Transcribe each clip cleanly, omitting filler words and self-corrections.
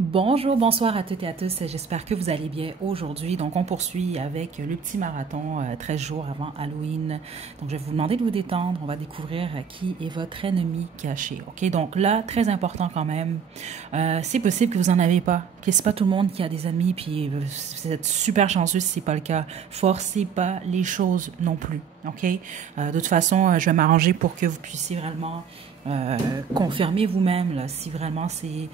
Bonjour, bonsoir à toutes et à tous. J'espère que vous allez bien aujourd'hui. Donc, on poursuit avec le petit marathon 13 jours avant Halloween. Donc, je vais vous demander de vous détendre. On va découvrir qui est votre ennemi caché. OK? Donc, là, très important quand même. C'est possible que vous en avez pas. Que c'est pas tout le monde qui a des amis. Puis, vous êtes super chanceux si c'est pas le cas. Forcez pas les choses non plus. OK? De toute façon, je vais m'arranger pour que vous puissiez vraiment confirmer vous-même là, si vraiment c'est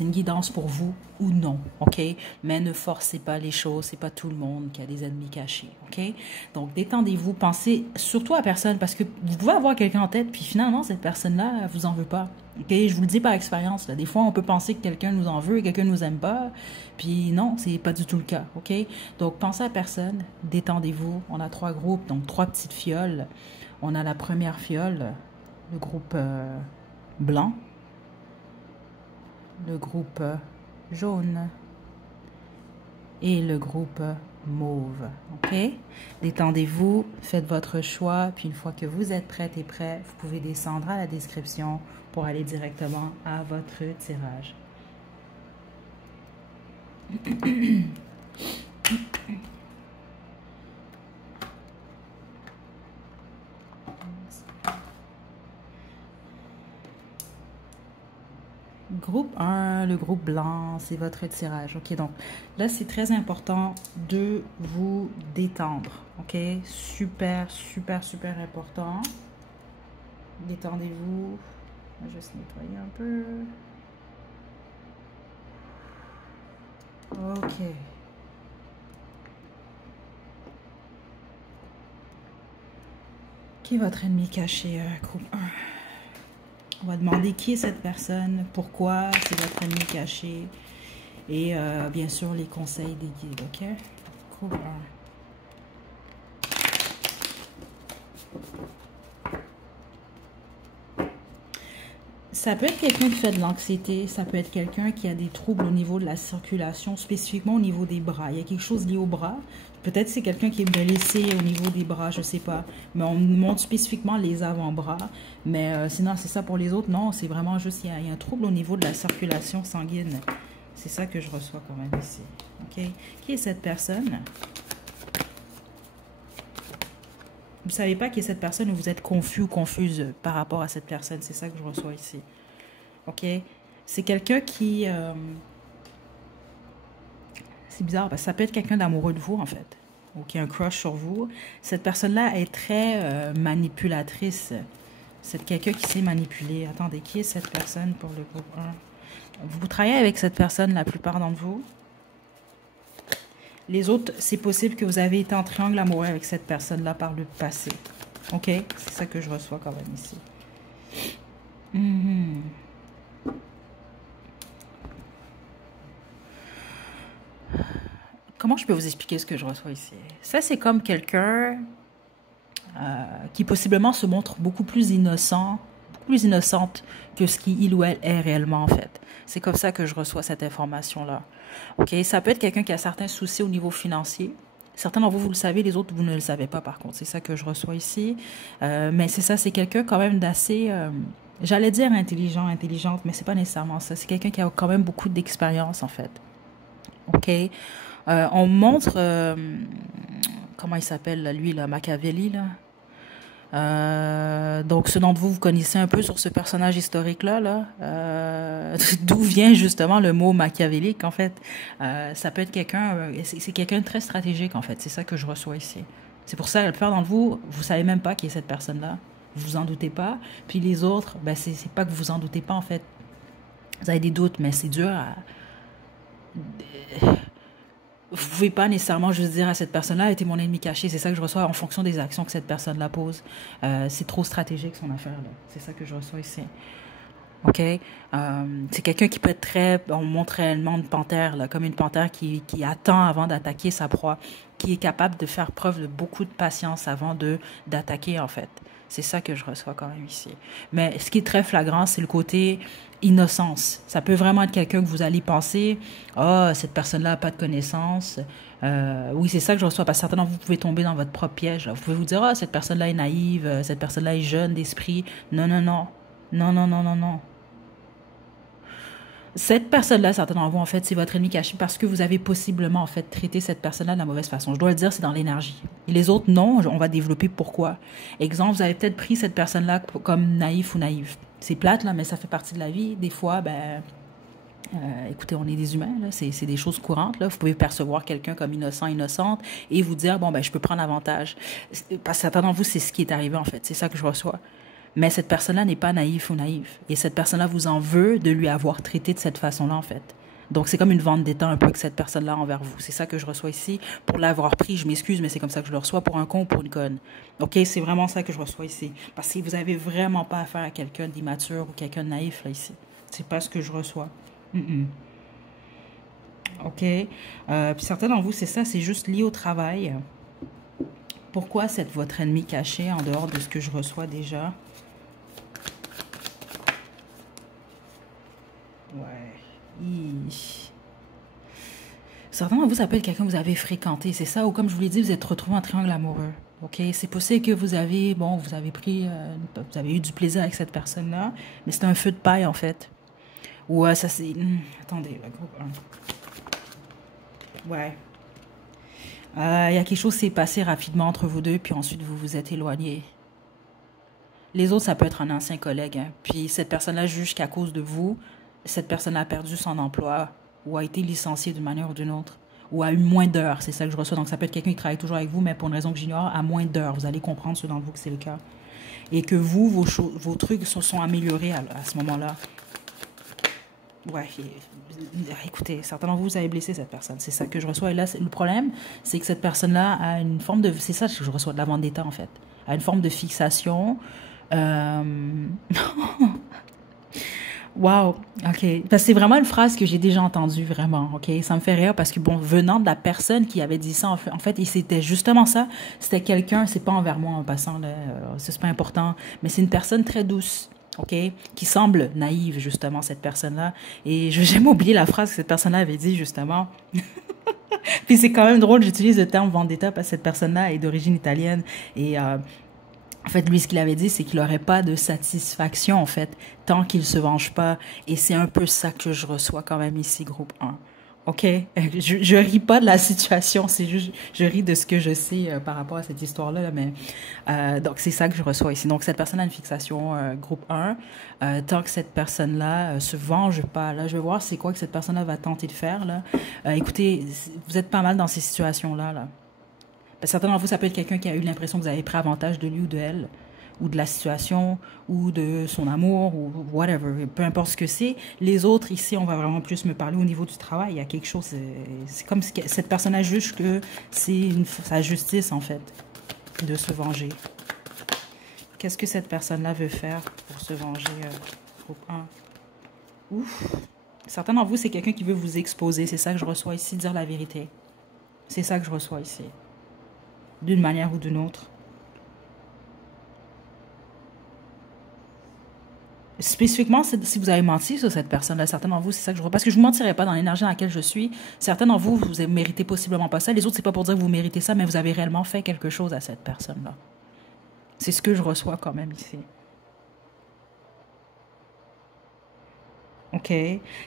une guidance pour vous ou non, ok? Mais ne forcez pas les choses, c'est pas tout le monde qui a des ennemis cachés, ok? Donc détendez-vous, pensez surtout à personne parce que vous pouvez avoir quelqu'un en tête puis finalement cette personne-là, elle vous en veut pas, ok? Je vous le dis par expérience, là. Des fois on peut penser que quelqu'un nous en veut et quelqu'un nous aime pas, puis non, c'est pas du tout le cas, ok? Donc pensez à personne, détendez-vous. On a trois groupes, donc trois petites fioles. On a la première fiole, le groupe blanc, le groupe jaune et le groupe mauve. OK? Détendez-vous, faites votre choix, puis une fois que vous êtes prête et prêt, vous pouvez descendre à la description pour aller directement à votre tirage. Groupe 1, le groupe blanc, c'est votre tirage. OK, donc là, c'est très important de vous détendre. OK, super, super, super important. Détendez-vous. On va juste nettoyer un peu. OK. Qui est votre ennemi caché, groupe 1? On va demander qui est cette personne, pourquoi c'est votre ennemi caché et bien sûr les conseils des guides, ok? Groupe 1. Ça peut être quelqu'un qui fait de l'anxiété, ça peut être quelqu'un qui a des troubles au niveau de la circulation, spécifiquement au niveau des bras. Il y a quelque chose lié au bras. Peut-être c'est quelqu'un qui est blessé au niveau des bras, je ne sais pas. Mais on montre spécifiquement les avant-bras. Mais sinon, c'est ça pour les autres. Non, c'est vraiment juste, il y a un trouble au niveau de la circulation sanguine. C'est ça que je reçois quand même ici. OK? Qui est cette personne? Vous ne savez pas qui est cette personne ou vous êtes confus ou confuse par rapport à cette personne. C'est ça que je reçois ici. OK? C'est quelqu'un qui... c'est bizarre parce que ça peut être quelqu'un d'amoureux de vous, en fait. Ou qui a un crush sur vous. Cette personne-là est très manipulatrice. C'est quelqu'un qui sait manipuler. Attendez, qui est cette personne pour le groupe 1? Vous travaillez avec cette personne, la plupart d'entre vous. Les autres, c'est possible que vous avez été en triangle amoureux avec cette personne-là par le passé. OK? C'est ça que je reçois quand même ici. Comment je peux vous expliquer ce que je reçois ici? Ça, c'est comme quelqu'un qui possiblement se montre beaucoup plus innocent, beaucoup plus innocente que ce qu'il ou elle est réellement en fait. C'est comme ça que je reçois cette information-là. OK? Ça peut être quelqu'un qui a certains soucis au niveau financier. Certains d'entre vous, vous le savez, les autres, vous ne le savez pas par contre. C'est ça que je reçois ici. Mais c'est ça, c'est quelqu'un quand même d'assez... j'allais dire intelligent, intelligente, mais c'est pas nécessairement ça. C'est quelqu'un qui a quand même beaucoup d'expérience en fait. OK? On montre... comment il s'appelle, lui, là, Machiavelli, là? Donc, ceux d'entre vous, vous connaissez un peu sur ce personnage historique-là, là, d'où vient justement le mot machiavélique, en fait. Ça peut être quelqu'un, c'est quelqu'un de très stratégique, en fait. C'est ça que je reçois ici. C'est pour ça que la plupart d'entre vous, vous savez même pas qui est cette personne-là. Vous vous en doutez pas. Puis les autres, ben, c'est pas que vous vous en doutez pas, en fait. Vous avez des doutes, mais c'est dur à... Vous pouvez pas nécessairement juste dire à cette personne-là, était mon ennemi caché. C'est ça que je reçois en fonction des actions que cette personne-là pose. C'est trop stratégique son affaire là. C'est ça que je reçois ici. OK? C'est quelqu'un qui peut être très... On montre réellement une panthère, là, comme une panthère qui attend avant d'attaquer sa proie, qui est capable de faire preuve de beaucoup de patience avant d'attaquer, en fait. C'est ça que je reçois quand même ici. Mais ce qui est très flagrant, c'est le côté innocence. Ça peut vraiment être quelqu'un que vous allez penser, oh, cette personne-là n'a pas de connaissances. Oui, c'est ça que je reçois. Parce que certainement, vous pouvez tomber dans votre propre piège. Là. Vous pouvez vous dire, oh, cette personne-là est naïve, cette personne-là est jeune d'esprit. Non, non, non. Non, non, non, non, non. Cette personne-là, certainement vous, en fait, c'est votre ennemi caché parce que vous avez possiblement, en fait, traité cette personne-là de la mauvaise façon. Je dois le dire, c'est dans l'énergie. Et les autres, non, on va développer pourquoi. Exemple, vous avez peut-être pris cette personne-là comme naïf ou naïve. C'est plate, là, mais ça fait partie de la vie. Des fois, ben, écoutez, on est des humains, là, c'est des choses courantes. Là. Vous pouvez percevoir quelqu'un comme innocent, innocente, et vous dire, bon, ben, je peux prendre avantage. Parce que certains d'entre vous, c'est ce qui est arrivé, en fait. C'est ça que je reçois. Mais cette personne-là n'est pas naïf ou naïve. Et cette personne-là vous en veut de lui avoir traité de cette façon-là, en fait. Donc, c'est comme une vente d'état un peu que cette personne-là envers vous. C'est ça que je reçois ici. Pour l'avoir pris, je m'excuse, mais c'est comme ça que je le reçois pour un con ou pour une conne. OK? C'est vraiment ça que je reçois ici. Parce que vous avez vraiment pas affaire à quelqu'un d'immature ou quelqu'un de naïf, là, ici. C'est pas ce que je reçois. OK? Puis certains d'entre vous, c'est ça, c'est juste lié au travail. Pourquoi c'est votre ennemi caché en dehors de ce que je reçois déjà? Ouais. Certains d'entre vous, ça peut être quelqu'un que vous avez fréquenté, c'est ça? Ou comme je vous l'ai dit, vous êtes retrouvé en triangle amoureux. OK? C'est possible que vous avez, bon, vous avez pris, vous avez eu du plaisir avec cette personne-là, mais c'est un feu de paille, en fait. Ou ça c'est... attendez, le groupe 1. Ouais. Il y a quelque chose qui s'est passé rapidement entre vous deux, puis ensuite vous vous êtes éloignés. Les autres, ça peut être un ancien collègue. Hein. Puis cette personne-là juge qu'à cause de vous, cette personne a perdu son emploi ou a été licenciée d'une manière ou d'une autre ou a eu moins d'heures. C'est ça que je reçois. Donc ça peut être quelqu'un qui travaille toujours avec vous, mais pour une raison que j'ignore, à moins d'heures. Vous allez comprendre ceux d'entre vous que c'est le cas. Et que vous, vos trucs se sont améliorés à ce moment-là. Ouais, écoutez, certains d'entre vous, vous avez blessé cette personne. C'est ça que je reçois. Et là, le problème, c'est que cette personne-là a une forme de... C'est ça que je reçois de la vendetta, en fait. A une forme de fixation. Wow, ok. Parce que c'est vraiment une phrase que j'ai déjà entendue, vraiment, ok. Ça me fait rire parce que, bon, venant de la personne qui avait dit ça, en fait c'était justement ça. C'était quelqu'un, c'est pas envers moi en passant, là, c'est pas important, mais c'est une personne très douce. OK, qui semble naïve, justement, cette personne-là. Et je vais jamais oublier la phrase que cette personne-là avait dit, justement. Puis c'est quand même drôle, j'utilise le terme vendetta parce que cette personne-là est d'origine italienne. Et en fait, lui, ce qu'il avait dit, c'est qu'il n'aurait pas de satisfaction, en fait, tant qu'il ne se venge pas. Et c'est un peu ça que je reçois quand même ici, groupe 1. OK? Je ris pas de la situation, c'est juste, je ris de ce que je sais par rapport à cette histoire-là, là, mais donc c'est ça que je reçois ici. Donc cette personne a une fixation groupe 1. Tant que cette personne-là se venge pas, là, je vais voir c'est quoi que cette personne-là va tenter de faire, là. Écoutez, vous êtes pas mal dans ces situations-là, là. Certains d'entre vous, ça peut être quelqu'un qui a eu l'impression que vous avez pris avantage de lui ou de elle, ou de la situation, ou de son amour, ou whatever, peu importe ce que c'est. Les autres, ici, on va vraiment plus me parler au niveau du travail. Il y a quelque chose, c'est comme si cette personne juge que c'est sa justice, en fait, de se venger. Qu'est-ce que cette personne-là veut faire pour se venger, groupe 1? Ouf! Certains d'entre vous, c'est quelqu'un qui veut vous exposer. C'est ça que je reçois ici, dire la vérité. C'est ça que je reçois ici. D'une manière ou d'une autre. Spécifiquement, si vous avez menti sur cette personne-là, certains d'entre vous, c'est ça que je vois. Parce que je ne vous mentirais pas dans l'énergie dans laquelle je suis. Certains d'entre vous, vous méritez possiblement pas ça. Les autres, c'est pas pour dire que vous méritez ça, mais vous avez réellement fait quelque chose à cette personne-là. C'est ce que je reçois quand même ici. OK.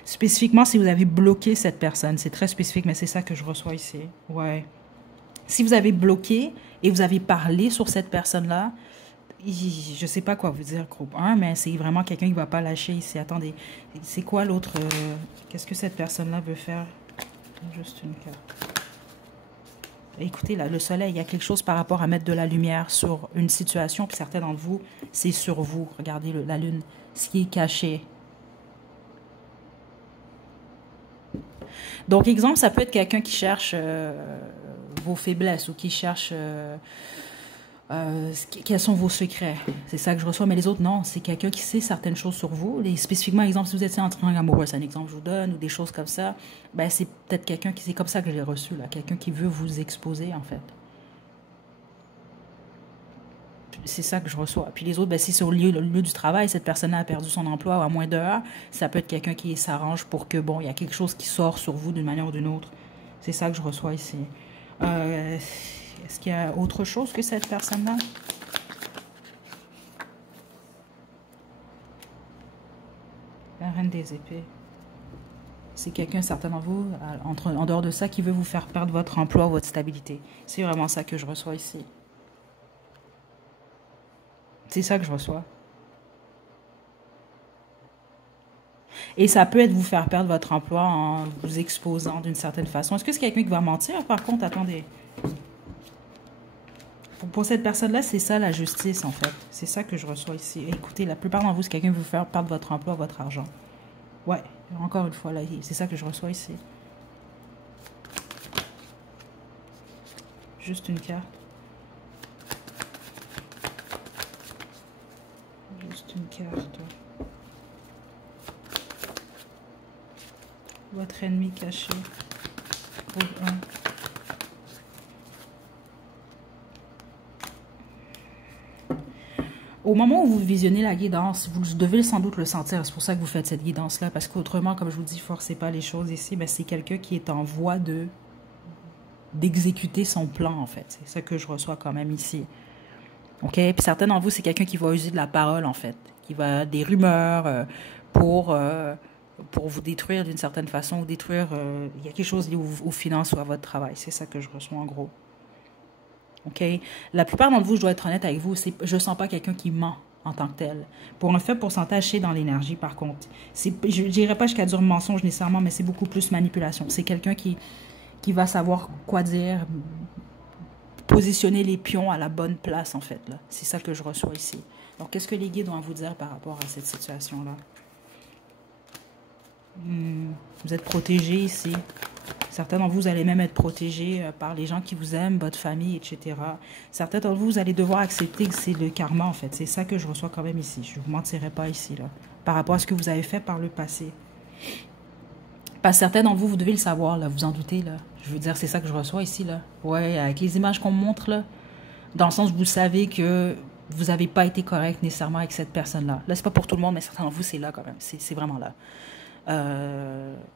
Spécifiquement, si vous avez bloqué cette personne, c'est très spécifique, mais c'est ça que je reçois ici. Ouais. Si vous avez bloqué et vous avez parlé sur cette personne-là, je sais pas quoi vous dire, groupe 1, mais c'est vraiment quelqu'un qui ne va pas lâcher ici. Attendez, c'est quoi l'autre? Qu'est-ce que cette personne-là veut faire? Juste une carte. Écoutez, là, le soleil, il y a quelque chose par rapport à mettre de la lumière sur une situation, puis certains d'entre vous, c'est sur vous. Regardez la lune, ce qui est caché. Donc, exemple, ça peut être quelqu'un qui cherche vos faiblesses ou qui cherche... quels sont vos secrets? C'est ça que je reçois, mais les autres, non. C'est quelqu'un qui sait certaines choses sur vous. Et spécifiquement, exemple, si vous êtes en triangle amoureux, c'est un exemple que je vous donne, ou des choses comme ça, ben, c'est peut-être quelqu'un qui... C'est comme ça que je l'ai reçu, là. Quelqu'un qui veut vous exposer, en fait. C'est ça que je reçois. Puis les autres, ben, si sur le lieu du travail, cette personne a perdu son emploi ou à moins d'heures, ça peut être quelqu'un qui s'arrange pour que, bon, il y a quelque chose qui sort sur vous d'une manière ou d'une autre. C'est ça que je reçois ici. Est-ce qu'il y a autre chose que cette personne-là? La reine des épées. C'est quelqu'un, certain d'entre vous, en dehors de ça, qui veut vous faire perdre votre emploi, votre stabilité. C'est vraiment ça que je reçois ici. C'est ça que je reçois. Et ça peut être vous faire perdre votre emploi en vous exposant d'une certaine façon. Est-ce que c'est quelqu'un qui va mentir? Par contre, attendez. Pour cette personne-là, c'est ça la justice, en fait. C'est ça que je reçois ici. Écoutez, la plupart d'entre vous, c'est quelqu'un qui veut vous faire perdre votre emploi, votre argent. Ouais, encore une fois, là, c'est ça que je reçois ici. Juste une carte. Juste une carte. Votre ennemi caché. Groupe 1. Au moment où vous visionnez la guidance, vous devez sans doute le sentir. C'est pour ça que vous faites cette guidance-là. Parce qu'autrement, comme je vous dis, forcez pas les choses ici. Ben, c'est quelqu'un qui est en voie d'exécuter son plan, en fait. C'est ça que je reçois quand même ici. OK? Puis certains d'entre vous, c'est quelqu'un qui va user de la parole, en fait. Qui va des rumeurs pour vous détruire d'une certaine façon, ou détruire... il y a quelque chose lié aux finances ou à votre travail. C'est ça que je reçois en gros. OK? La plupart d'entre vous, je dois être honnête avec vous, je ne sens pas quelqu'un qui ment en tant que tel. Pour un faible pourcentage, c'est dans l'énergie, par contre. Je ne dirais pas jusqu'à dire mensonge nécessairement, mais c'est beaucoup plus manipulation. C'est quelqu'un qui va savoir quoi dire, positionner les pions à la bonne place, en fait. C'est ça que je reçois ici. Donc, qu'est-ce que les guides ont à vous dire par rapport à cette situation-là? Vous êtes protégé ici. Certains d'entre vous, vous allez même être protégés par les gens qui vous aiment, votre famille, etc. Certains d'entre vous, vous allez devoir accepter que c'est le karma, en fait. C'est ça que je reçois quand même ici. Je ne vous mentirai pas ici, là. Par rapport à ce que vous avez fait par le passé. Parce que certains d'entre vous, vous devez le savoir, là. Vous en doutez, là. Je veux dire, c'est ça que je reçois ici, là. Ouais, avec les images qu'on me montre, là. Dans le sens où vous savez que vous n'avez pas été correct nécessairement avec cette personne-là. Là, c'est pas pour tout le monde, mais certains d'entre vous, c'est là quand même. C'est vraiment là.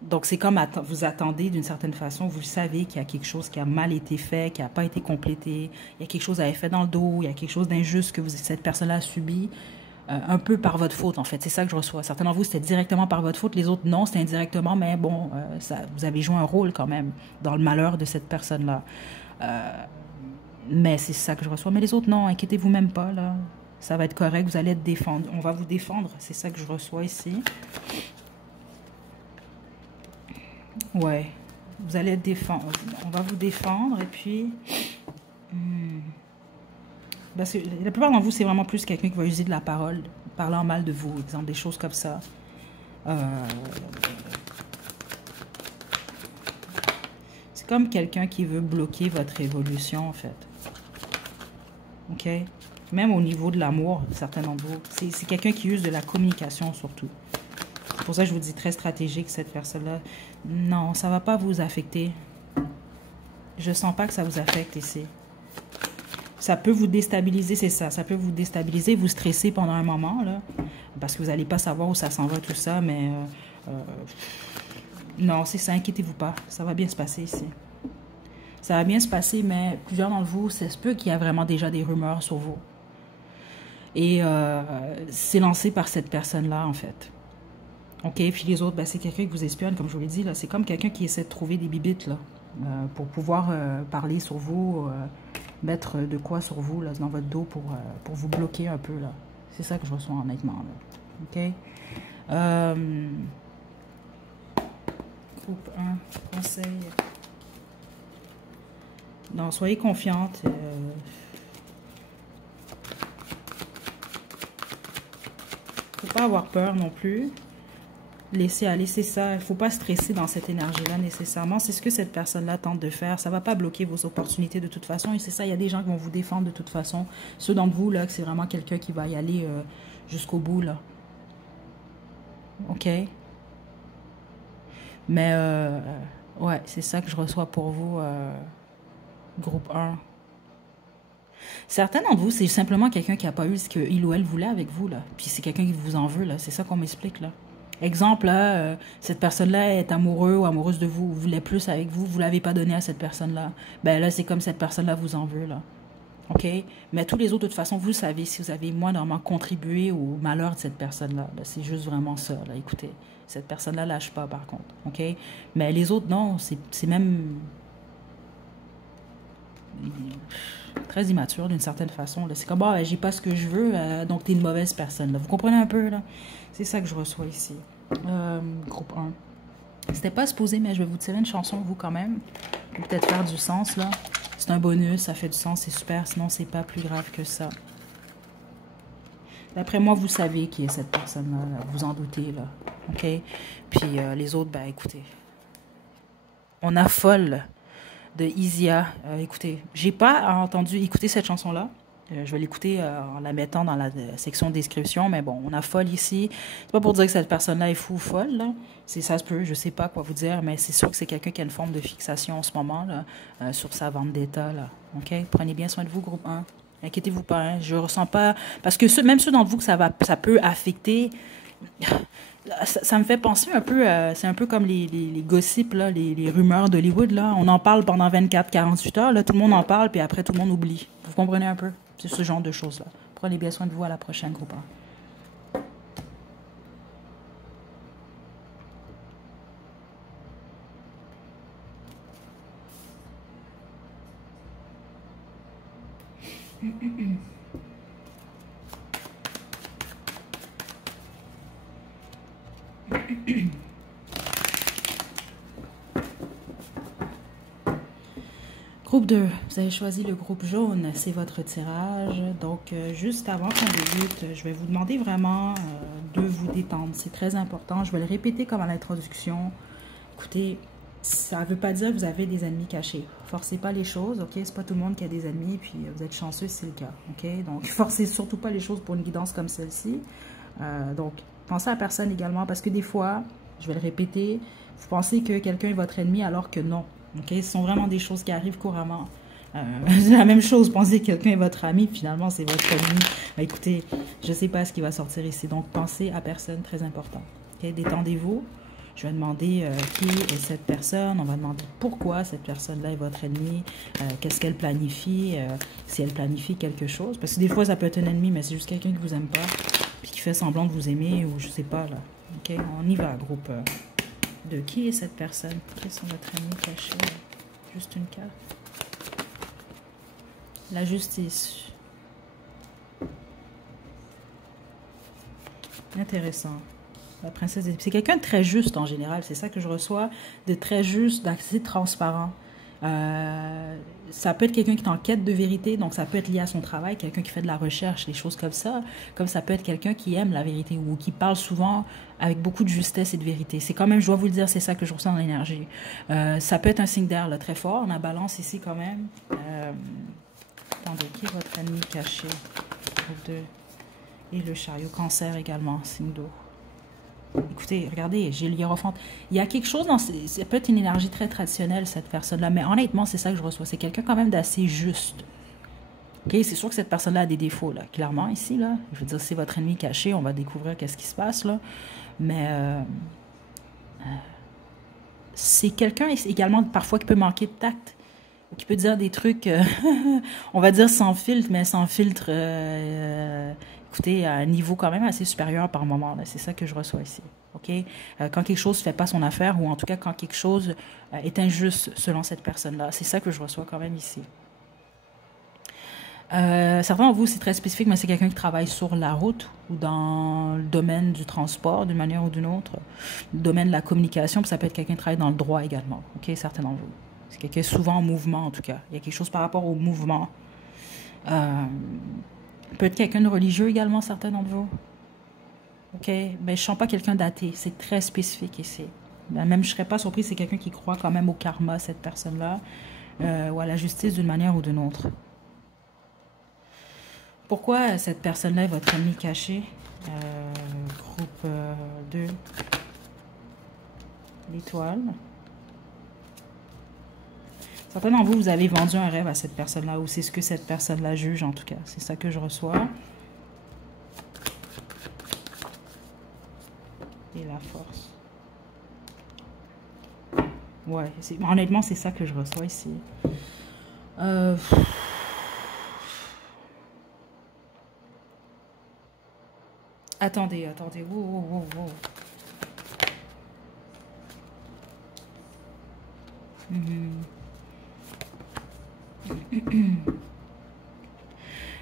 Donc c'est comme vous attendez d'une certaine façon, vous savez qu'il y a quelque chose qui a mal été fait, qui n'a pas été complété, il y a quelque chose à être fait dans le dos, il y a quelque chose d'injuste que cette personne-là a subi, un peu par votre faute en fait, c'est ça que je reçois. Certains d'entre vous c'était directement par votre faute, les autres non, c'était indirectement, mais bon, vous avez joué un rôle quand même dans le malheur de cette personne-là. Mais c'est ça que je reçois, mais les autres non, inquiétez-vous même pas là, ça va être correct, vous allez être défendu, on va vous défendre, c'est ça que je reçois ici. Ouais, vous allez être défendre. On va vous défendre et puis... Parce que la plupart d'entre vous, c'est vraiment plus quelqu'un qui va user de la parole, parlant mal de vous, exemple, des choses comme ça. C'est comme quelqu'un qui veut bloquer votre évolution, en fait. OK? Même au niveau de l'amour, certains d'entre vous. C'est quelqu'un qui use de la communication, surtout. C'est pour ça que je vous dis très stratégique, cette personne-là. Non, ça ne va pas vous affecter. Je ne sens pas que ça vous affecte ici. Ça peut vous déstabiliser, c'est ça. Ça peut vous déstabiliser, vous stresser pendant un moment, là. Parce que vous n'allez pas savoir où ça s'en va, tout ça, mais... non, c'est ça, inquiétez-vous pas. Ça va bien se passer ici. Ça va bien se passer, mais plusieurs d'entre vous, c'est peu qu'il y a vraiment déjà des rumeurs sur vous. Et c'est lancé par cette personne-là, en fait. OK, puis les autres, ben, c'est quelqu'un qui vous espionne, comme je vous l'ai dit, là. C'est comme quelqu'un qui essaie de trouver des bibites, là, pour pouvoir parler sur vous, mettre de quoi sur vous, là, dans votre dos, pour vous bloquer un peu, là. C'est ça que je reçois, honnêtement, là. OK? Groupe 1, conseil. Non, soyez confiante. Faut pas avoir peur non plus. Laissez aller, c'est ça. Il ne faut pas stresser dans cette énergie-là nécessairement. C'est ce que cette personne-là tente de faire. Ça ne va pas bloquer vos opportunités de toute façon. Et c'est ça, il y a des gens qui vont vous défendre de toute façon. Ceux d'entre vous, là, que c'est vraiment quelqu'un qui va y aller jusqu'au bout, là. OK? Mais, ouais, c'est ça que je reçois pour vous, groupe 1. Certains d'entre vous, c'est simplement quelqu'un qui n'a pas eu ce qu'il ou elle voulait avec vous, là. Puis c'est quelqu'un qui vous en veut, là. C'est ça qu'on m'explique, là. Exemple, là, cette personne-là est amoureux ou amoureuse de vous, voulait plus avec vous, vous ne l'avez pas donné à cette personne-là. Ben là, c'est comme cette personne-là vous en veut, là. OK? Mais tous les autres, de toute façon, vous savez, si vous avez moindrement contribué au malheur de cette personne-là. Là, c'est juste vraiment ça. Là. Écoutez, cette personne-là lâche pas, par contre. OK? Mais les autres, non. C'est même très immature d'une certaine façon. C'est comme, bah, j'ai pas ce que je veux, donc t'es une mauvaise personne. Là. Vous comprenez un peu, là? C'est ça que je reçois ici. Groupe 1. C'était pas supposé, mais je vais vous tirer une chanson, vous, quand même. Peut-être faire du sens, là. C'est un bonus, ça fait du sens, c'est super. Sinon, c'est pas plus grave que ça. D'après moi, vous savez qui est cette personne-là. Là. Vous en doutez, là. OK? Puis les autres, ben, écoutez. On affole de Isia. Écoutez, j'ai pas entendu écouter cette chanson-là. Je vais l'écouter en la mettant dans la section description, mais bon, on affole ici. C'est pas pour dire que cette personne-là est fou ou folle, là. Ça se peut, je sais pas quoi vous dire, mais c'est sûr que c'est quelqu'un qui a une forme de fixation en ce moment, là, sur sa vendetta, là. OK? Prenez bien soin de vous, groupe 1. Inquiétez-vous pas, hein. Je ressens pas... Parce que même ceux d'entre vous que ça peut affecter... Ça me fait penser un peu, c'est un peu comme les gossips, là, les rumeurs d'Hollywood, là. On en parle pendant 24-48 heures, là, tout le monde en parle, puis après tout le monde oublie. Vous comprenez un peu? C'est ce genre de choses-là. Prenez bien soin de vous à la prochaine, groupe 1. Groupe 2, vous avez choisi le groupe jaune, c'est votre tirage. Donc, juste avant qu'on débute, je vais vous demander vraiment de vous détendre. C'est très important. Je vais le répéter comme à l'introduction. Écoutez, ça ne veut pas dire que vous avez des ennemis cachés. Forcez pas les choses, ok? C'est pas tout le monde qui a des ennemis, puis vous êtes chanceux si c'est le cas, ok? Donc, forcez surtout pas les choses pour une guidance comme celle-ci. Donc, pensez à la personne également, parce que des fois, je vais le répéter, vous pensez que quelqu'un est votre ennemi alors que non. Okay? Ce sont vraiment des choses qui arrivent couramment. La même chose, pensez que quelqu'un est votre ami, finalement c'est votre ennemi. Ben, écoutez, je ne sais pas ce qui va sortir ici, donc pensez à personne, très important. Okay? Détendez-vous. Je vais demander qui est cette personne. On va demander pourquoi cette personne-là est votre ennemi. Qu'est-ce qu'elle planifie. Si elle planifie quelque chose. Parce que des fois, ça peut être un ennemi, mais c'est juste quelqu'un qui ne vous aime pas. Puis qui fait semblant de vous aimer ou je ne sais pas. Là. Okay? On y va, groupe. De qui est cette personne? Quels sont votre ennemi caché? Juste une carte. La justice. Intéressant. La princesse des... C'est quelqu'un de très juste en général, c'est ça que je reçois, de très juste, d'assez transparent. Ça peut être quelqu'un qui est en quête de vérité, donc ça peut être lié à son travail, quelqu'un qui fait de la recherche, des choses comme ça, comme ça peut être quelqu'un qui aime la vérité ou qui parle souvent avec beaucoup de justesse et de vérité. C'est quand même, je dois vous le dire, c'est ça que je ressens dans l'énergie. Ça peut être un signe d'air très fort, on a balance ici quand même. Attendez, qui est votre ennemi caché? Et le chariot, cancer également, signe d'eau. Écoutez, regardez, j'ai le hiérophante. Il y a quelque chose dans... Ça peut être une énergie très traditionnelle, cette personne-là, mais honnêtement, c'est ça que je reçois. C'est quelqu'un quand même d'assez juste. OK, c'est sûr que cette personne-là a des défauts, là. Clairement, ici, là. Je veux dire, c'est votre ennemi caché. On va découvrir qu'est-ce qui se passe, là. Mais... c'est quelqu'un également, parfois, qui peut manquer de tact. Ou qui peut dire des trucs, on va dire sans filtre, mais sans filtre... écoutez, à un niveau quand même assez supérieur par moment. C'est ça que je reçois ici. Okay? Quand quelque chose ne fait pas son affaire, ou en tout cas quand quelque chose est injuste selon cette personne-là. C'est ça que je reçois quand même ici. Certains d'entre vous, c'est très spécifique, mais c'est quelqu'un qui travaille sur la route ou dans le domaine du transport d'une manière ou d'une autre. Le domaine de la communication, puis ça peut être quelqu'un qui travaille dans le droit également. Okay? Certains d'entre vous. C'est quelqu'un souvent en mouvement, en tout cas. Il y a quelque chose par rapport au mouvement. Peut être quelqu'un de religieux également, certains d'entre vous. OK? Mais je ne sens pas quelqu'un d'athée. C'est très spécifique ici. Même je ne serais pas surprise, c'est quelqu'un qui croit quand même au karma, cette personne-là, ou à la justice d'une manière ou d'une autre. Pourquoi cette personne-là est votre ennemi caché? Groupe 2. L'étoile. Certains d'entre vous, vous avez vendu un rêve à cette personne-là, ou c'est ce que cette personne-là juge, en tout cas. C'est ça que je reçois. Et la force. Ouais, honnêtement, c'est ça que je reçois ici. Attendez, attendez. Wow, wow, wow, wow.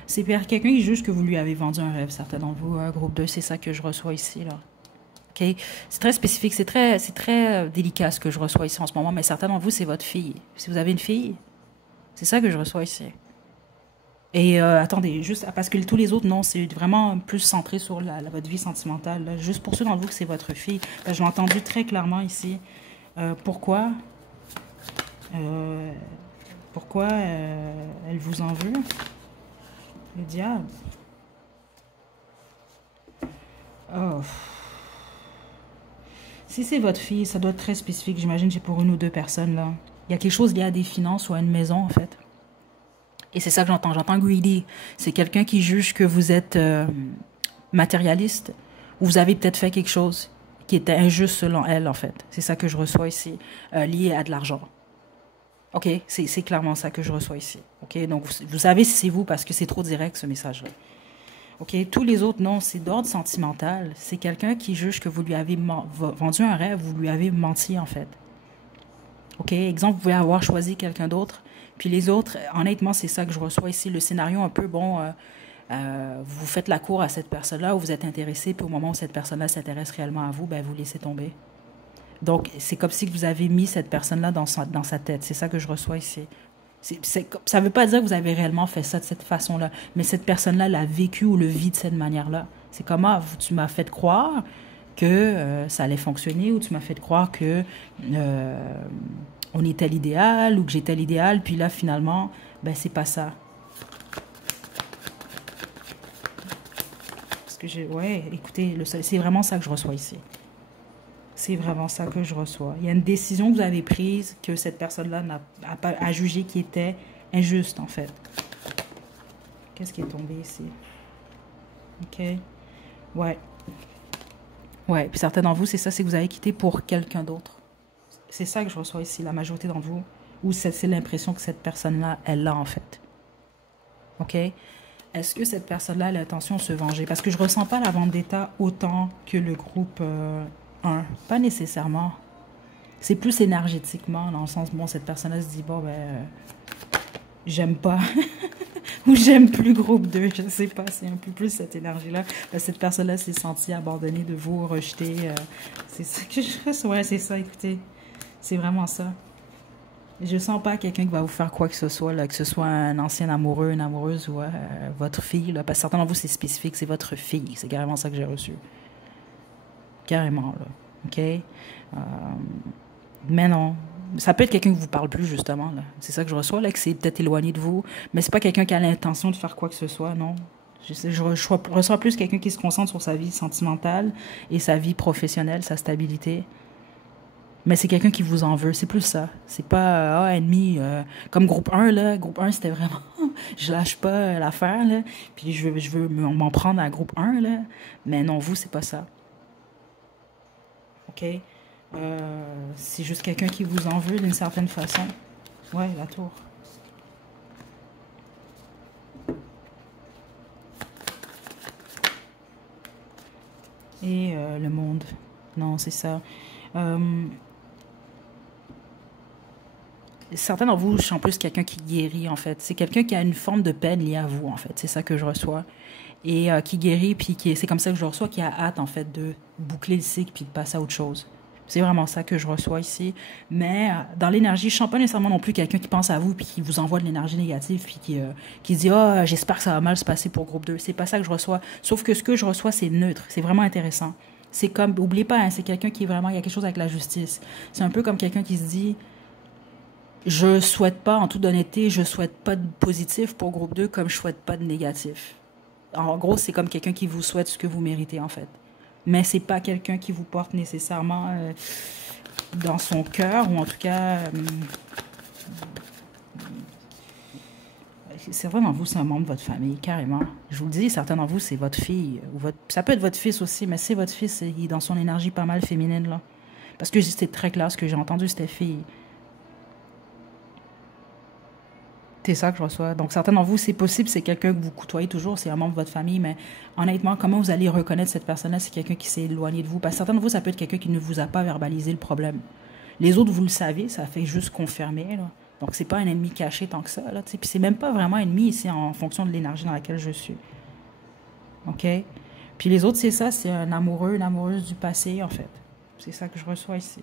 C'est quelqu'un qui juge que vous lui avez vendu un rêve, certains d'entre vous, un groupe 2, c'est ça que je reçois ici, là. OK? C'est très spécifique, c'est très délicat ce que je reçois ici en ce moment, mais certains d'entre vous, c'est votre fille. Si vous avez une fille, c'est ça que je reçois ici. Et attendez, juste parce que tous les autres, non, c'est vraiment plus centré sur votre vie sentimentale. Là. Juste pour ceux d'entre vous que c'est votre fille. Je l'ai entendu très clairement ici. Pourquoi euh, pourquoi elle vous en veut? Le diable. Oh. Si c'est votre fille, ça doit être très spécifique. J'imagine que j'ai pour une ou deux personnes là. Il y a quelque chose lié à des finances ou à une maison en fait. Et c'est ça que j'entends. J'entends greedy. C'est quelqu'un qui juge que vous êtes matérialiste ou vous avez peut-être fait quelque chose qui était injuste selon elle, en fait. C'est ça que je reçois ici, lié à de l'argent. OK? C'est clairement ça que je reçois ici. OK? Donc, vous savez si c'est vous parce que c'est trop direct, ce message-là. OK? Tous les autres, non, c'est d'ordre sentimental. C'est quelqu'un qui juge que vous lui avez vendu un rêve, vous lui avez menti, en fait. OK? Exemple, vous pouvez avoir choisi quelqu'un d'autre. Puis les autres, honnêtement, c'est ça que je reçois ici. Le scénario un peu, bon, vous faites la cour à cette personne-là, où vous êtes intéressé, puis au moment où cette personne-là s'intéresse réellement à vous, ben, vous laissez tomber. Donc, c'est comme si vous avez mis cette personne-là dans sa tête. C'est ça que je reçois ici. Ça ne veut pas dire que vous avez réellement fait ça de cette façon-là, mais cette personne-là l'a vécu ou le vit de cette manière-là. C'est comme, ah, tu m'as fait croire que ça allait fonctionner, ou tu m'as fait croire que on était à l'idéal, ou que j'étais à l'idéal, puis là, finalement, ben, c'est pas ça. Parce que ouais, écoutez, c'est vraiment ça que je reçois ici. C'est vraiment ça que je reçois. Il y a une décision que vous avez prise que cette personne-là a jugé qui était injuste, en fait. Qu'est-ce qui est tombé ici? OK. Ouais. Ouais. Puis certains d'entre vous, c'est ça, c'est que vous avez quitté pour quelqu'un d'autre. C'est ça que je reçois ici, la majorité d'entre vous. Ou c'est l'impression que cette personne-là, elle l'a, en fait. OK? Est-ce que cette personne-là a l'intention de se venger? Parce que je ne ressens pas la vendetta autant que le groupe 1. Pas nécessairement. C'est plus énergétiquement, dans le sens, bon, cette personne-là se dit, bon, ben, j'aime pas. Ou j'aime plus groupe 2, je sais pas, c'est un peu plus cette énergie-là. Cette personne-là s'est sentie abandonnée de vous, rejetée. C'est ça que je ressens. Ouais, c'est ça, écoutez. C'est vraiment ça. Je sens pas quelqu'un qui va vous faire quoi que ce soit, là, que ce soit un ancien amoureux, une amoureuse ou votre fille. Là, parce que certains d'entre vous, c'est spécifique, c'est votre fille. C'est carrément ça que j'ai reçu. Carrément, là. OK? Mais non. Ça peut être quelqu'un qui vous parle plus, justement. Là. C'est ça que je reçois, là, que c'est peut-être éloigné de vous. Mais c'est pas quelqu'un qui a l'intention de faire quoi que ce soit, non. Je reçois plus quelqu'un qui se concentre sur sa vie sentimentale et sa vie professionnelle, sa stabilité. Mais c'est quelqu'un qui vous en veut. C'est plus ça. C'est pas, ennemi. Comme groupe 1, là. Groupe 1, c'était vraiment, je lâche pas l'affaire, là. Puis je veux m'en prendre à groupe 1, là. Mais non, vous, c'est pas ça. OK? C'est juste quelqu'un qui vous en veut d'une certaine façon. Ouais, la tour. Et le monde. Non, c'est ça. Certains d'entre vous, je sens plus quelqu'un qui guérit, en fait. C'est quelqu'un qui a une forme de peine liée à vous, en fait. C'est ça que je reçois. Et qui guérit, puis c'est comme ça que je le reçois, qui a hâte, en fait, de boucler le cycle, puis de passer à autre chose. C'est vraiment ça que je reçois ici. Mais dans l'énergie, je ne sens pas nécessairement non plus quelqu'un qui pense à vous, puis qui vous envoie de l'énergie négative, puis qui dit « Ah, j'espère que ça va mal se passer pour groupe 2. » C'est pas ça que je reçois. Sauf que ce que je reçois, c'est neutre. C'est vraiment intéressant. C'est comme, n'oubliez pas, hein, c'est quelqu'un qui est vraiment, il y a quelque chose avec la justice. C'est un peu comme quelqu'un qui se dit je souhaite pas, en toute honnêteté, je souhaite pas de positif pour groupe 2 comme je souhaite pas de négatif. En gros, c'est comme quelqu'un qui vous souhaite ce que vous méritez, en fait. Mais c'est pas quelqu'un qui vous porte nécessairement dans son cœur, ou en tout cas, certains d'entre vous, c'est un membre de votre famille, carrément. Je vous le dis, certains d'entre vous, c'est votre fille, ou ça peut être votre fils aussi, mais c'est votre fils, il est dans son énergie pas mal féminine, là. Parce que c'était très clair, ce que j'ai entendu, c'était fille. C'est ça que je reçois. Donc, certains d'entre vous, c'est possible, c'est quelqu'un que vous côtoyez toujours, c'est un membre de votre famille, mais honnêtement, comment vous allez reconnaître cette personne-là? C'est quelqu'un qui s'est éloigné de vous. Parce que certains de vous, ça peut être quelqu'un qui ne vous a pas verbalisé le problème. Les autres, vous le savez, ça fait juste confirmer, là. Donc, c'est pas un ennemi caché tant que ça, là. Puis, c'est même pas vraiment ennemi ici en fonction de l'énergie dans laquelle je suis. OK? Puis, les autres, c'est ça, c'est un amoureux, une amoureuse du passé, en fait. C'est ça que je reçois ici.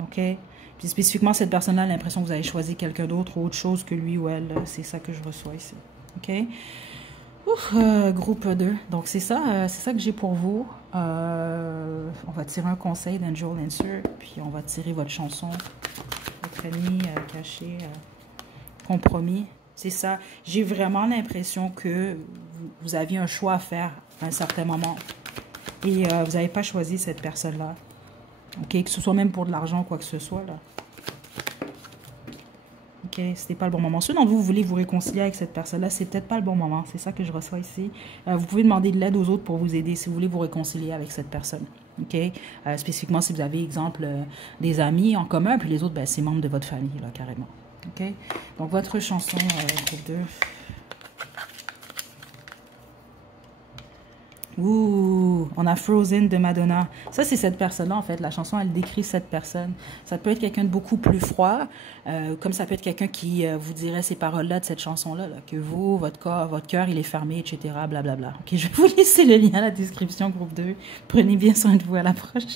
OK? Puis spécifiquement, cette personne-là a l'impression que vous avez choisi quelqu'un d'autre ou autre chose que lui ou elle. C'est ça que je reçois ici. OK? Ouf, groupe 2. Donc, c'est ça que j'ai pour vous. On va tirer un conseil d'Angel Answer, puis on va tirer votre chanson, votre ennemi caché, compromis. C'est ça. J'ai vraiment l'impression que vous aviez un choix à faire à un certain moment. Et vous n'avez pas choisi cette personne-là. OK, que ce soit même pour de l'argent ou quoi que ce soit, là. OK, c'était pas le bon moment. Ceux d'entre vous, vous voulez vous réconcilier avec cette personne-là, c'est peut-être pas le bon moment. C'est ça que je reçois ici. Vous pouvez demander de l'aide aux autres pour vous aider si vous voulez vous réconcilier avec cette personne. OK? Spécifiquement si vous avez, exemple, des amis en commun, puis les autres, ben, c'est membres de votre famille, là, carrément. OK? Donc, votre chanson, groupe 2. Ouh, on a Frozen de Madonna. Ça, c'est cette personne-là, en fait. La chanson, elle décrit cette personne. Ça peut être quelqu'un de beaucoup plus froid, comme ça peut être quelqu'un qui vous dirait ces paroles-là de cette chanson-là, là, que vous, votre cœur, il est fermé, etc., blablabla. OK, je vais vous laisser le lien à la description, groupe 2. Prenez bien soin de vous, à la prochaine.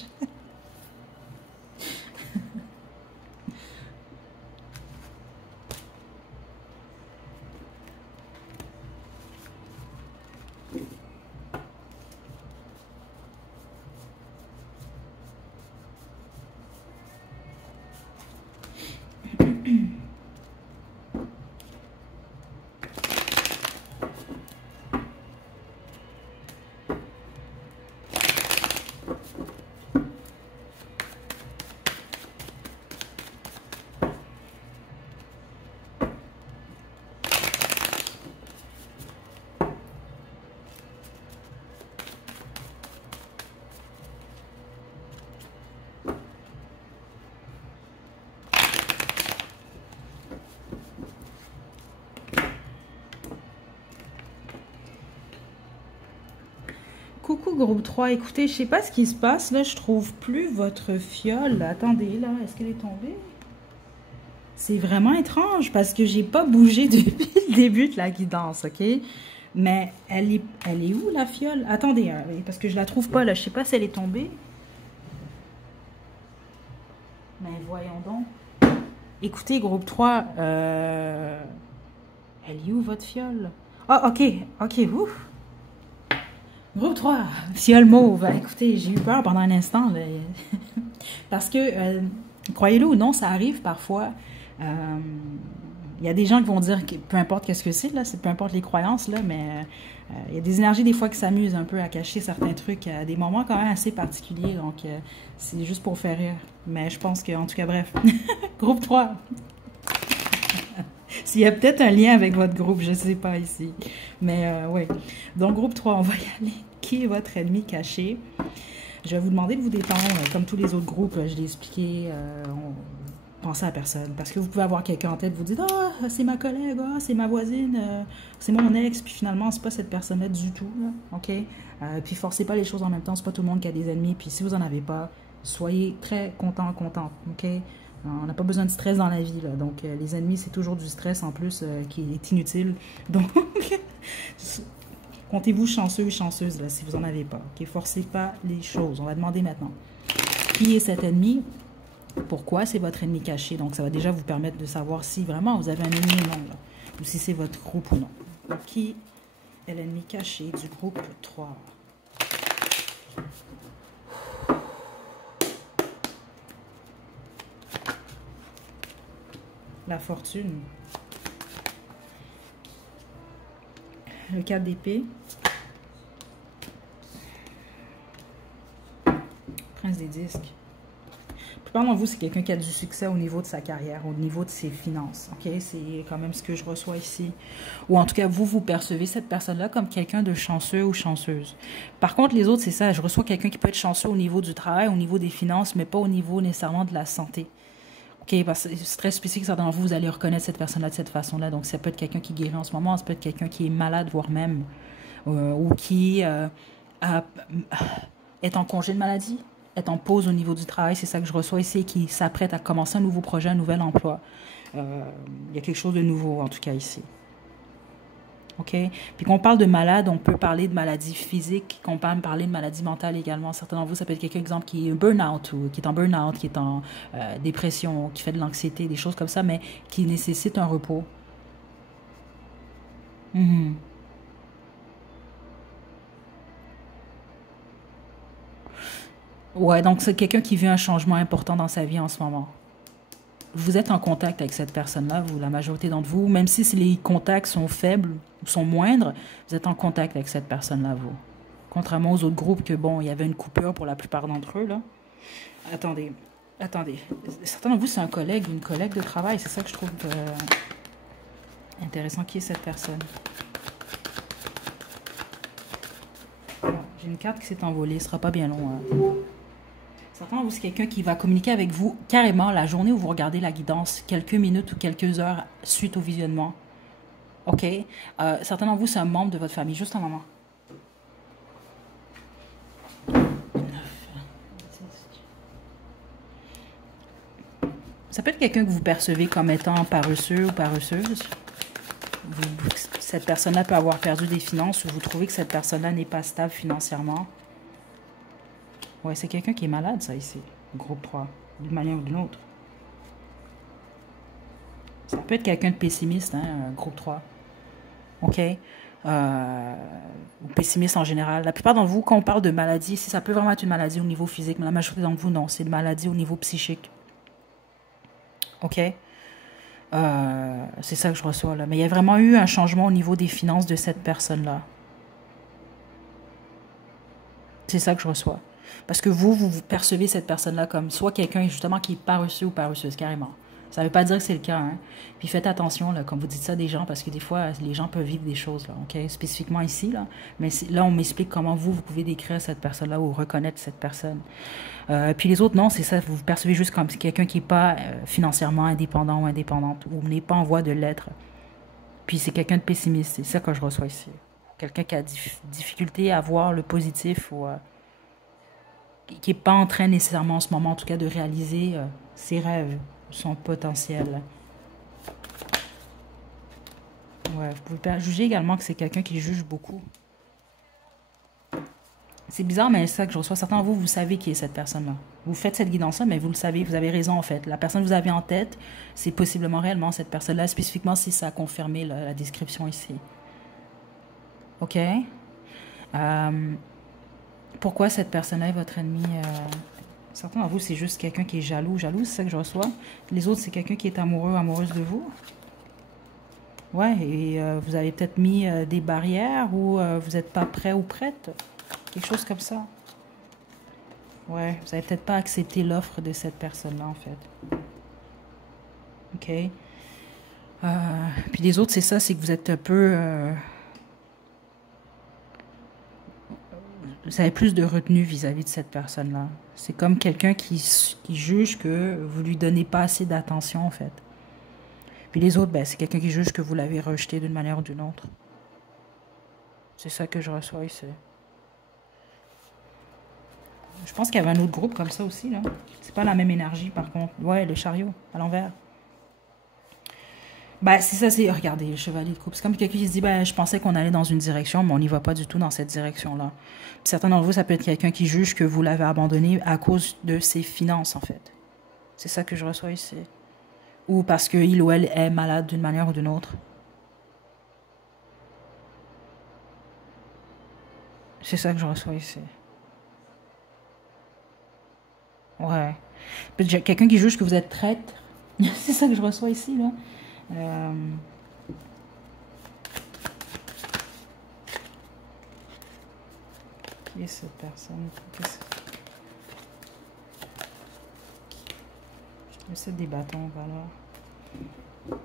Coucou groupe 3, écoutez, je sais pas ce qui se passe, là, je trouve plus votre fiole. Attendez, là, est-ce qu'elle est tombée? C'est vraiment étrange parce que j'ai pas bougé depuis le début de la guidance, OK? Mais elle est où la fiole? Attendez, parce que je la trouve pas, là, je sais pas si elle est tombée. Mais voyons donc. Écoutez, groupe 3, elle est où votre fiole? Ah, OK, ouf. Groupe 3, fiole mauve. Écoutez, j'ai eu peur pendant un instant. Là. Parce que, croyez-le ou non, ça arrive parfois. Il y a des gens qui vont dire que peu importe qu'est-ce que c'est, là, peu importe les croyances, là, mais il y a des énergies des fois qui s'amusent un peu à cacher certains trucs à des moments quand même assez particuliers. Donc, c'est juste pour faire rire. Mais je pense que, en tout cas, bref. Groupe 3. S'il y a peut-être un lien avec votre groupe, je ne sais pas ici. Mais oui. Donc, groupe 3, on va y aller. Qui est votre ennemi caché? Je vais vous demander de vous détendre. Comme tous les autres groupes, je l'ai expliqué. Pensez à personne. Parce que vous pouvez avoir quelqu'un en tête, vous dites « Ah, c'est ma collègue, ah, c'est ma voisine, c'est mon ex. » Puis finalement, c'est pas cette personne-là du tout. Là, OK? Puis forcez pas les choses en même temps. C'est pas tout le monde qui a des ennemis. Puis si vous n'en avez pas, soyez très content, contente. OK? On n'a pas besoin de stress dans la vie. Là. Donc, les ennemis, c'est toujours du stress en plus qui est inutile. Donc, comptez-vous chanceux ou chanceuse là, si vous n'en avez pas. Okay? Forcez pas les choses. On va demander maintenant. Qui est cet ennemi? Pourquoi c'est votre ennemi caché? Donc, ça va déjà vous permettre de savoir si vraiment vous avez un ennemi ou non. Là, ou si c'est votre groupe ou non. Donc, qui est l'ennemi caché du groupe 3? La fortune. Le 4 d'épée. Prince des disques. La plupart d'entre vous, c'est quelqu'un qui a du succès au niveau de sa carrière, au niveau de ses finances. OK? C'est quand même ce que je reçois ici. Ou en tout cas, vous percevez cette personne-là comme quelqu'un de chanceux ou chanceuse. Par contre, les autres, c'est ça. Je reçois quelqu'un qui peut être chanceux au niveau du travail, au niveau des finances, mais pas au niveau nécessairement de la santé. OK, parce que c'est très spécifique, ça, dans vous, vous allez reconnaître cette personne-là de cette façon-là. Donc, ça peut être quelqu'un qui guérit en ce moment, ça peut être quelqu'un qui est malade, voire même, ou qui a- est en congé de maladie, est en pause au niveau du travail, c'est ça que je reçois ici, qui s'apprête à commencer un nouveau projet, un nouvel emploi. Il y a quelque chose de nouveau, en tout cas, ici. OK? Puis quand on parle de malade, on peut parler de maladie physique, qu'on peut parler de maladie mentale également. Certains d'entre vous, ça peut être quelqu'un, exemple, qui est burn-out, ou qui est en burn-out, qui est en dépression, qui fait de l'anxiété, des choses comme ça, mais qui nécessite un repos. Mhm. Ouais, donc c'est quelqu'un qui vit un changement important dans sa vie en ce moment. Vous êtes en contact avec cette personne-là, vous, la majorité d'entre vous, même si les contacts sont faibles ou sont moindres, vous êtes en contact avec cette personne-là, vous. Contrairement aux autres groupes que, bon, il y avait une coupure pour la plupart d'entre eux, là. Attendez, attendez. Certains d'entre vous, c'est un collègue, une collègue de travail, c'est ça que je trouve intéressant. Qui est cette personne? J'ai une carte qui s'est envolée, ce sera pas bien long. Certains d'entre vous, c'est quelqu'un qui va communiquer avec vous carrément la journée où vous regardez la guidance, quelques minutes ou quelques heures suite au visionnement. OK? Certains d'entre vous, c'est un membre de votre famille. Juste un moment. Ça peut être quelqu'un que vous percevez comme étant paresseux ou paresseuse. Cette personne-là peut avoir perdu des finances ou vous trouvez que cette personne-là n'est pas stable financièrement. Ouais, c'est quelqu'un qui est malade, ça, ici. Groupe 3, d'une manière ou d'une autre. Ça peut être quelqu'un de pessimiste, hein, groupe 3. OK? Ou pessimiste en général. La plupart d'entre vous, quand on parle de maladie, si ça peut vraiment être une maladie au niveau physique, mais la majorité d'entre vous, non, c'est une maladie au niveau psychique. OK? C'est ça que je reçois là. Mais il y a vraiment eu un changement au niveau des finances de cette personne-là. C'est ça que je reçois. Parce que vous percevez cette personne-là comme soit quelqu'un justement qui est paresseux ou paresseuse, carrément. Ça ne veut pas dire que c'est le cas. Hein. Puis faites attention là, quand vous dites ça des gens, parce que des fois, les gens peuvent vivre des choses, là, OK? Spécifiquement ici. Là. Mais là, on m'explique comment vous pouvez décrire cette personne-là ou reconnaître cette personne. Puis les autres, non, c'est ça. Vous percevez juste comme quelqu'un qui n'est pas financièrement indépendant ou indépendante, ou n'est pas en voie de l'être. Puis c'est quelqu'un de pessimiste. C'est ça que je reçois ici. Quelqu'un qui a difficulté à voir le positif ou qui n'est pas en train nécessairement en ce moment, en tout cas, de réaliser ses rêves, son potentiel. Ouais, vous pouvez juger également que c'est quelqu'un qui juge beaucoup. C'est bizarre, mais c'est ça que je reçois. Certains de vous, vous savez qui est cette personne-là. Vous faites cette guidance-là, mais vous le savez, vous avez raison en fait. La personne que vous avez en tête, c'est possiblement réellement cette personne-là, spécifiquement si ça a confirmé la description ici. OK? Pourquoi cette personne-là est votre ennemi? Certains d'entre vous, c'est juste quelqu'un qui est jaloux. Jaloux, c'est ça que je reçois. Les autres, c'est quelqu'un qui est amoureux, amoureuse de vous. Ouais, et vous avez peut-être mis des barrières ou vous n'êtes pas prêt ou prête. Quelque chose comme ça. Ouais, vous n'avez peut-être pas accepté l'offre de cette personne-là, en fait. OK. Puis les autres, c'est ça, c'est que vous êtes un peu... vous avez plus de retenue vis-à-vis de cette personne-là. C'est comme quelqu'un qui juge que vous lui donnez pas assez d'attention, en fait. Puis les autres, ben, c'est quelqu'un qui juge que vous l'avez rejeté d'une manière ou d'une autre. C'est ça que je reçois ici. Je pense qu'il y avait un autre groupe comme ça aussi, là. C'est pas la même énergie, par contre. Ouais, le chariot, à l'envers. Ben, c'est ça, c'est... Regardez, le chevalier de coupe. C'est comme quelqu'un qui se dit, ben, je pensais qu'on allait dans une direction, mais on n'y va pas du tout dans cette direction-là. Puis certains d'entre vous, ça peut être quelqu'un qui juge que vous l'avez abandonné à cause de ses finances, en fait. C'est ça que je reçois ici. Ou parce qu'il ou elle est malade d'une manière ou d'une autre. C'est ça que je reçois ici. Ouais. Quelqu'un qui juge que vous êtes traître. C'est ça que je reçois ici, là. Qui est cette personne? C'est des bâtons, voilà.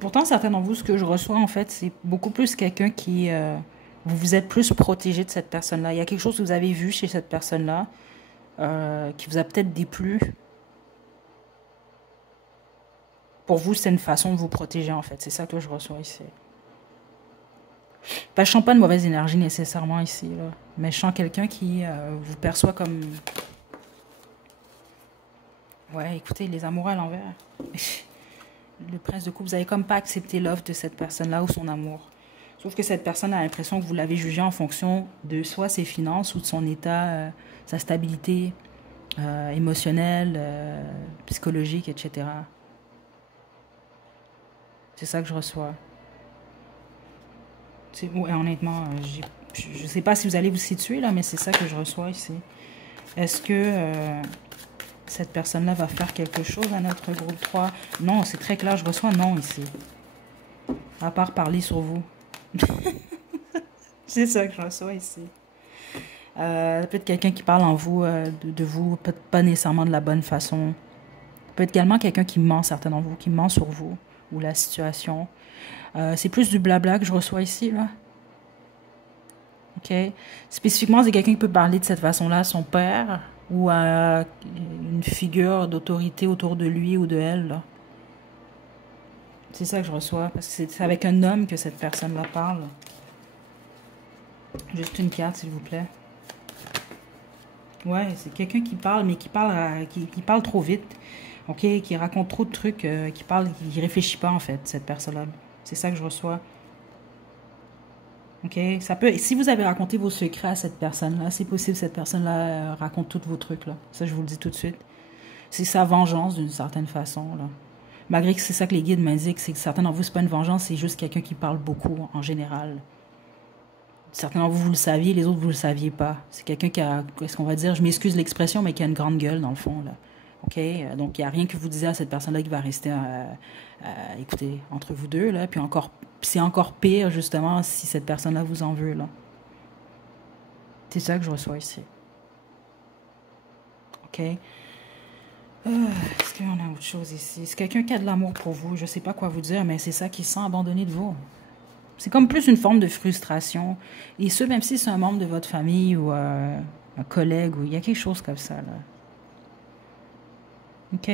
Pourtant, certains d'entre vous, ce que je reçois, en fait, c'est beaucoup plus quelqu'un qui... vous êtes plus protégé de cette personne-là. Il y a quelque chose que vous avez vu chez cette personne-là qui vous a peut-être déplu. Pour vous, c'est une façon de vous protéger, en fait. C'est ça que je reçois ici. Ben, je sens pas de mauvaise énergie nécessairement ici, là. Mais je sens quelqu'un qui vous perçoit comme... Ouais, écoutez, les amoureux à l'envers. Le prince de coupe, vous n'avez comme pas accepté l'offre de cette personne-là ou son amour. Sauf que cette personne a l'impression que vous l'avez jugé en fonction de soit ses finances ou de son état, sa stabilité émotionnelle, psychologique, etc. C'est ça que je reçois. Ouais, honnêtement, je ne sais pas si vous allez vous situer là, mais c'est ça que je reçois ici. Est-ce que cette personne-là va faire quelque chose à notre groupe 3? Non, c'est très clair, je reçois non ici. À part parler sur vous. C'est ça que je reçois ici. Peut-être quelqu'un qui parle en vous, de vous, peut-être pas nécessairement de la bonne façon. Peut-être également quelqu'un qui ment, certains d'entre vous, qui ment sur vous ou la situation. C'est plus du blabla que je reçois ici, là. OK? Spécifiquement, c'est quelqu'un qui peut parler de cette façon-là à son père ou à une figure d'autorité autour de lui ou de elle, là. C'est ça que je reçois, parce que c'est avec un homme que cette personne-là parle. Juste une carte, s'il vous plaît. Ouais, c'est quelqu'un qui parle, mais qui parle trop vite. OK? Qui raconte trop de trucs, qui réfléchit pas, en fait, cette personne-là. C'est ça que je reçois. OK? Ça peut, si vous avez raconté vos secrets à cette personne-là, c'est possible que cette personne-là raconte tous vos trucs, là. Ça, je vous le dis tout de suite. C'est sa vengeance, d'une certaine façon, là. Malgré que c'est ça que les guides m'indiquent, c'est que certains d'entre vous, c'est pas une vengeance, c'est juste quelqu'un qui parle beaucoup, en général. Certains d'entre vous, vous le saviez, les autres, vous le saviez pas. C'est quelqu'un qui a, qu'est-ce qu'on va dire, je m'excuse l'expression, mais qui a une grande gueule, dans le fond, là. OK? Donc, il n'y a rien que vous disiez à cette personne-là qui va rester, écoutez, entre vous deux, là. Puis c'est encore pire, justement, si cette personne-là vous en veut, là. C'est ça que je reçois ici. OK? Est-ce qu'il y en a autre chose ici? C'est quelqu'un qui a de l'amour pour vous. Je ne sais pas quoi vous dire, mais c'est ça qui se sent abandonné de vous. C'est comme plus une forme de frustration. Et ce, même si c'est un membre de votre famille ou un collègue, ou il y a quelque chose comme ça, là. OK?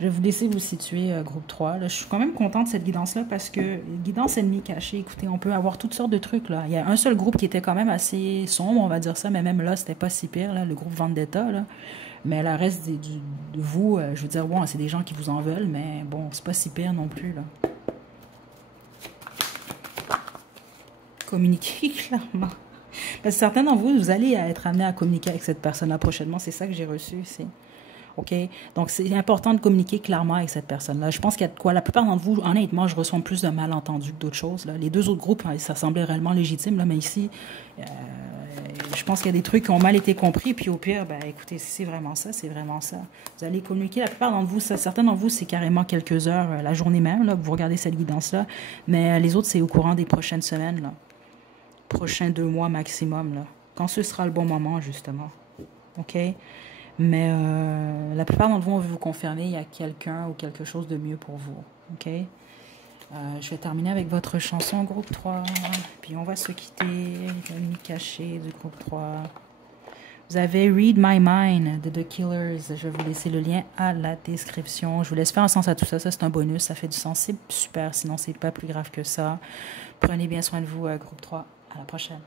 Je vais vous laisser vous situer, groupe 3. Là, je suis quand même contente de cette guidance-là parce que guidance ennemie cachée, écoutez, on peut avoir toutes sortes de trucs, là. Il y a un seul groupe qui était quand même assez sombre, on va dire ça, mais même là, c'était pas si pire, là, le groupe Vendetta, là. Mais le reste de vous, je veux dire, bon, c'est des gens qui vous en veulent, mais bon, c'est pas si pire non plus, là. Communiquer clairement. Parce que certains d'entre vous, vous allez être amenés à communiquer avec cette personne-là prochainement. C'est ça que j'ai reçu, c'est... OK? Donc, c'est important de communiquer clairement avec cette personne-là. Je pense qu'il y a de quoi. La plupart d'entre vous, honnêtement, je reçois plus de malentendus que d'autres choses, là. Les deux autres groupes, ça semblait réellement légitime, là, mais ici, je pense qu'il y a des trucs qui ont mal été compris. Puis au pire, ben, écoutez, si c'est vraiment ça, c'est vraiment ça. Vous allez communiquer. La plupart d'entre vous, certains d'entre vous, c'est carrément quelques heures, la journée même, là, que vous regardez cette guidance-là. Mais les autres, c'est au courant des prochaines semaines, là. Prochains 2 mois maximum, là. Quand ce sera le bon moment, justement. OK? Mais la plupart d'entre vous, on veut vous confirmer, il y a quelqu'un ou quelque chose de mieux pour vous. OK? Je vais terminer avec votre chanson, groupe 3. Puis on va se quitter. L'ennemi caché du groupe 3. Vous avez Read My Mind de The Killers. Je vais vous laisser le lien à la description. Je vous laisse faire un sens à tout ça. Ça, c'est un bonus. Ça fait du sens. C'est super. Sinon, c'est pas plus grave que ça. Prenez bien soin de vous, groupe 3. À la prochaine.